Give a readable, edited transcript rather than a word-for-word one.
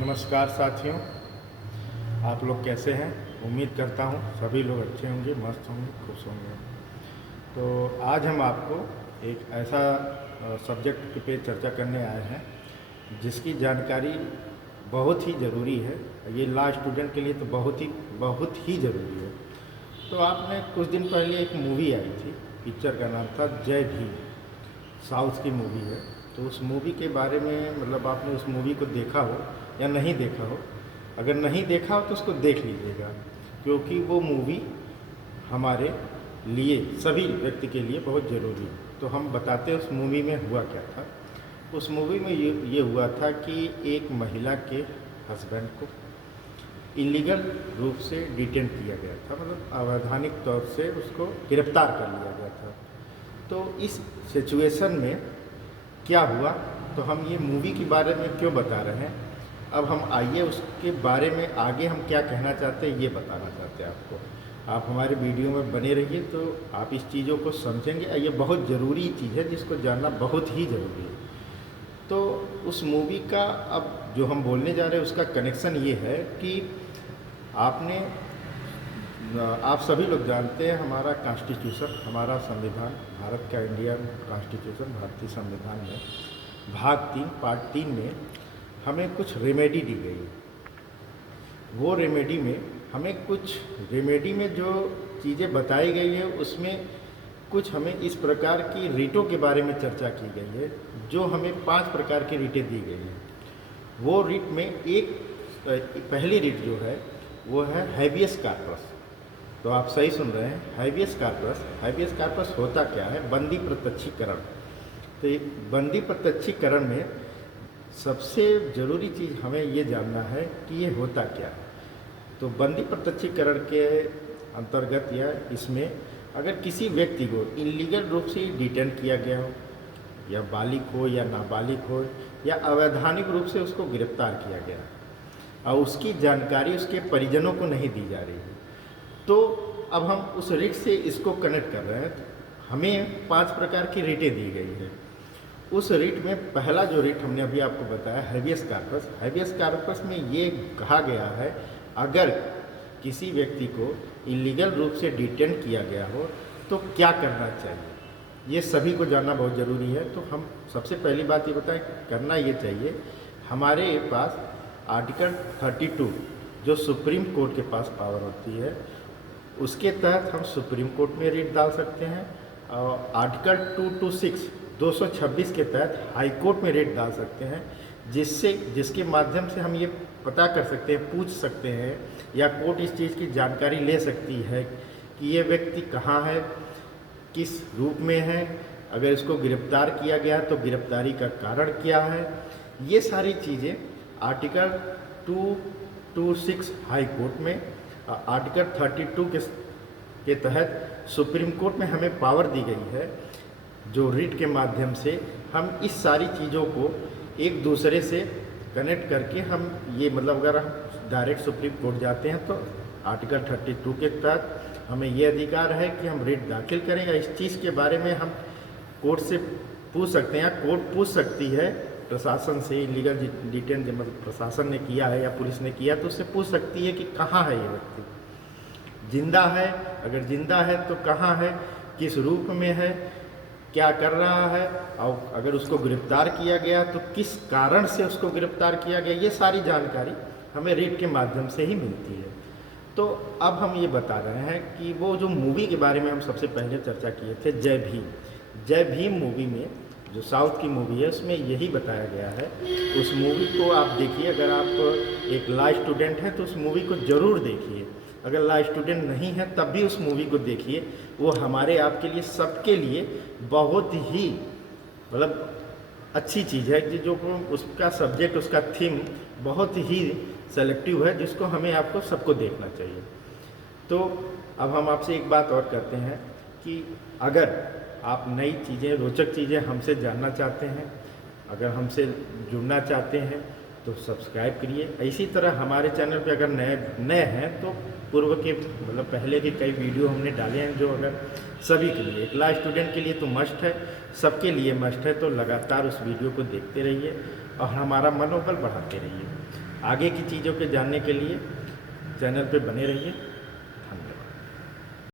नमस्कार साथियों, आप लोग कैसे हैं? उम्मीद करता हूँ सभी लोग अच्छे होंगे, मस्त होंगे, खुश होंगे। तो आज हम आपको एक ऐसा सब्जेक्ट पे चर्चा करने आए हैं जिसकी जानकारी बहुत ही ज़रूरी है। ये लॉ स्टूडेंट के लिए तो बहुत ही ज़रूरी है। तो आपने कुछ दिन पहले एक मूवी आई थी, पिक्चर का नाम था जय भीम, साउथ की मूवी है। तो उस मूवी के बारे में मतलब आपने उस मूवी को देखा हो या नहीं देखा हो, अगर नहीं देखा हो तो उसको देख लीजिएगा, क्योंकि वो मूवी हमारे लिए, सभी व्यक्ति के लिए बहुत ज़रूरी है। तो हम बताते हैं उस मूवी में हुआ क्या था। उस मूवी में ये हुआ था कि एक महिला के हस्बैंड को इलीगल रूप से डिटेन किया गया था, मतलब अवैधानिक तौर से उसको गिरफ्तार कर लिया गया था। तो इस सिचुएशन में क्या हुआ, तो हम ये मूवी के बारे में क्यों बता रहे हैं, अब हम आइए उसके बारे में आगे हम क्या कहना चाहते हैं ये बताना चाहते हैं आपको। आप हमारे वीडियो में बने रहिए तो आप इस चीज़ों को समझेंगे। ये बहुत ज़रूरी चीज़ है जिसको जानना बहुत ही ज़रूरी है। तो उस मूवी का अब जो हम बोलने जा रहे हैं उसका कनेक्शन ये है कि आप सभी लोग जानते हैं हमारा कॉन्स्टिट्यूशन, हमारा संविधान, भारत का इंडियन कॉन्स्टिट्यूशन, भारतीय संविधान में भाग 3 पार्ट 3 में हमें कुछ रेमेडी दी गई है। वो रेमेडी में हमें जो चीज़ें बताई गई है उसमें कुछ हमें इस प्रकार की रीटों के बारे में चर्चा की गई है, जो हमें 5 प्रकार की रीटें दी गई हैं। वो रीट में पहली रीट जो है वो है हैबियस कॉर्पस। तो आप सही सुन रहे हैं, हैबियस कॉर्पस होता क्या है? बंदी प्रत्यक्षीकरण। तो बंदी प्रत्यक्षीकरण में सबसे ज़रूरी चीज़ हमें ये जानना है कि ये होता क्या है। तो बंदी प्रत्यक्षीकरण के अंतर्गत या इसमें अगर किसी व्यक्ति को इलीगल रूप से डिटेन किया गया हो, या बालिग हो या नाबालिग हो, या अवैधानिक रूप से उसको गिरफ्तार किया गया और उसकी जानकारी उसके परिजनों को नहीं दी जा रही है, तो अब हम उस रिट से इसको कनेक्ट कर रहे हैं। तो हमें 5 प्रकार की रिटें दी गई है। उस रिट में पहला जो रिट हमने अभी आपको बताया हैबियस कॉर्पस में ये कहा गया है, अगर किसी व्यक्ति को इलीगल रूप से डिटेन किया गया हो तो क्या करना चाहिए, ये सभी को जानना बहुत ज़रूरी है। तो हम सबसे पहली बात ये बताएं, करना ये चाहिए, हमारे पास आर्टिकल 32 जो सुप्रीम कोर्ट के पास पावर होती है, उसके तहत हम सुप्रीम कोर्ट में रिट डाल सकते हैं, और आर्टिकल 226 के तहत हाई कोर्ट में रिट डाल सकते हैं, जिसके माध्यम से हम ये पता कर सकते हैं, पूछ सकते हैं, या कोर्ट इस चीज़ की जानकारी ले सकती है कि ये व्यक्ति कहाँ है, किस रूप में है, अगर इसको गिरफ्तार किया गया तो गिरफ्तारी का कारण क्या है। ये सारी चीज़ें आर्टिकल 226 हाई कोर्ट में, आर्टिकल 32 के तहत सुप्रीम कोर्ट में हमें पावर दी गई है, जो रिट के माध्यम से हम इस सारी चीज़ों को एक दूसरे से कनेक्ट करके हम ये मतलब अगर हम डायरेक्ट सुप्रीम कोर्ट जाते हैं तो आर्टिकल 32 के तहत हमें ये अधिकार है कि हम रिट दाखिल करें, या इस चीज़ के बारे में हम कोर्ट से पूछ सकते हैं, या कोर्ट पूछ सकती है प्रशासन से। इलीगल डिटेन मतलब प्रशासन ने किया है या पुलिस ने किया तो उससे पूछ सकती है कि कहाँ है ये व्यक्ति, जिंदा है, अगर जिंदा है तो कहाँ है, किस रूप में है, क्या कर रहा है, और अगर उसको गिरफ्तार किया गया तो किस कारण से उसको गिरफ्तार किया गया। ये सारी जानकारी हमें रिट के माध्यम से ही मिलती है। तो अब हम ये बता रहे हैं कि वो जो मूवी के बारे में हम सबसे पहले चर्चा किए थे, जय भीम मूवी में, जो साउथ की मूवी है, उसमें यही बताया गया है। उस मूवी को आप देखिए, अगर आप एक लॉ स्टूडेंट हैं तो उस मूवी को ज़रूर देखिए, अगर लॉ स्टूडेंट नहीं है तब भी उस मूवी को देखिए। वो हमारे आपके लिए, सबके लिए बहुत ही मतलब अच्छी चीज़ है कि जो उसका सब्जेक्ट, उसका थीम बहुत ही सेलेक्टिव है, जिसको हमें आपको सबको देखना चाहिए। तो अब हम आपसे एक बात और करते हैं कि अगर आप नई चीज़ें, रोचक चीज़ें हमसे जानना चाहते हैं, अगर हमसे जुड़ना चाहते हैं तो सब्सक्राइब करिए। इसी तरह हमारे चैनल पे अगर नए हैं तो पूर्व के मतलब पहले के कई वीडियो हमने डाले हैं, जो अगर सभी के लिए, एक लॉ स्टूडेंट के लिए तो मस्ट है, सबके लिए मस्ट है। तो लगातार उस वीडियो को देखते रहिए और हमारा मनोबल बढ़ाते रहिए। आगे की चीज़ों के जानने के लिए चैनल पे बने रहिए।